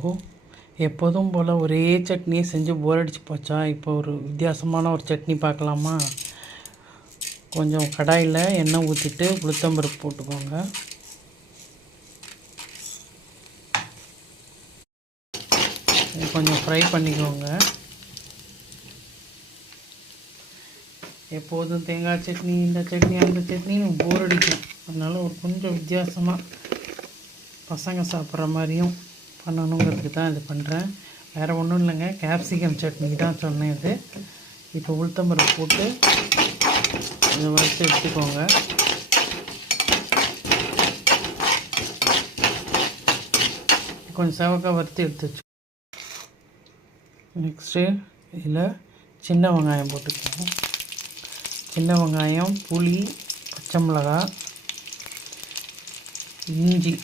Hello, எப்போதும் போல் ஒரே சட்னியை செஞ்சு போர் அடிச்சு போச்சா? இப்போ ஒரு வித்தியாசமான ஒரு சட்னி பார்க்கலாமா? கொஞ்சம் கடாயில் எண்ணெய் ஊற்றிட்டு உளுத்தம்பருப்பு போட்டுக்கோங்க. கொஞ்சம் ஃப்ரை பண்ணிக்கோங்க. எப்போதும் தேங்காய் சட்னி, இந்த சட்னி, அந்த சட்னின்னு போர் அடிக்கும். அதனால் ஒரு கொஞ்சம் வித்தியாசமாக பசங்க சாப்பிட்ற மாதிரியும் பண்ணணுங்கிறதுக்கு தான் இது பண்ணுறேன். வேறு ஒன்றும் இல்லைங்க, கேப்சிகம் சட்னி தான் சொன்னேன் இது. இப்போ உளுத்தம்பருப்பு போட்டு இதை வறுத்து எடுத்துக்கோங்க. கொஞ்சம் செவக்காய் வறுத்து எடுத்து வச்சு நெக்ஸ்ட்டு இதில் சின்ன வெங்காயம் போட்டுக்கோங்க. சின்ன வெங்காயம், புளி, பச்சை மிளகாய், இஞ்சி,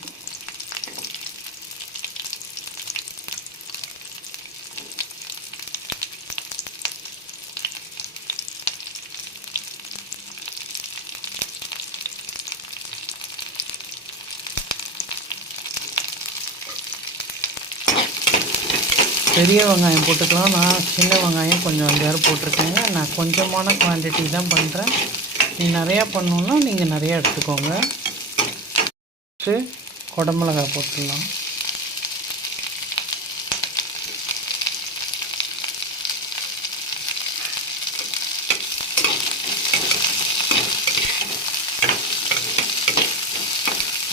பெரிய வெங்காயம் போட்டுக்கலாம். நான் சின்ன வெங்காயம் கொஞ்சம் 5 போட்டிருக்கேங்க. நான் கொஞ்சமான குவான்டிட்டி தான் பண்ணுறேன். நீ நிறையா பண்ணணுன்னா நீங்கள் நிறையா எடுத்துக்கோங்க. குடமிளகாய் போட்டுடலாம்.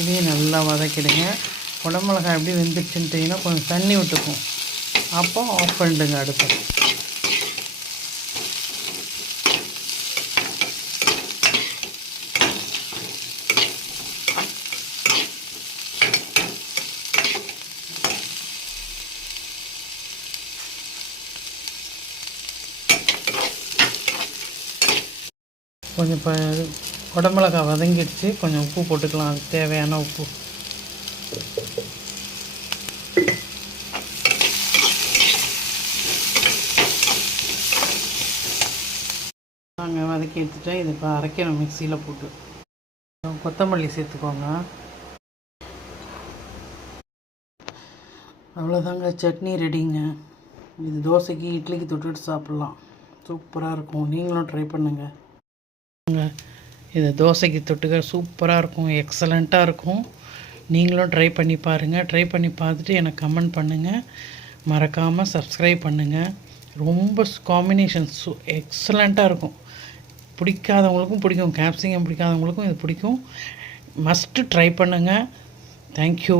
இதையும் நல்லா வதக்கிடுங்க. குடமிளகாய் எப்படி வெந்துடுச்சுன்ட்டிங்கன்னா கொஞ்சம் தண்ணி விட்டுக்கும். அப்போ ஆஃப் பண்ணிடுங்க அடுப்பு. கொஞ்சம் இப்போ குடமிளகாய் வதங்கிடுச்சு. கொஞ்சம் உப்பு போட்டுக்கலாம், அதுக்கு தேவையான உப்பு. நாங்கள் வதக்கி எடுத்துட்டேன். இது இப்போ அரைக்கணும் மிக்சியில் போட்டு. கொத்தமல்லி சேர்த்துக்கோங்க. அவ்வளோதாங்க, சட்னி ரெடிங்க. இது தோசைக்கு, இட்லிக்கு தொட்டுட்டு சாப்பிட்லாம். சூப்பராக இருக்கும். நீங்களும் ட்ரை பண்ணுங்கள். இது தோசைக்கு தொட்டுக்க சூப்பராக இருக்கும், எக்ஸலண்ட்டாக இருக்கும். நீங்களும் ட்ரை பண்ணி பாருங்கள். ட்ரை பண்ணி பார்த்துட்டு எனக்கு கமெண்ட் பண்ணுங்கள். மறக்காமல் சப்ஸ்கிரைப் பண்ணுங்கள். ரொம்ப காம்பினேஷன் எக்ஸலண்ட்டாக இருக்கும். பிடிக்காதவங்களுக்கும் பிடிக்கும், கேப்சிகம் பிடிக்காதவங்களுக்கும் இது பிடிக்கும். மஸ்ட்டு ட்ரை பண்ணுங்கள். தேங்க்யூ.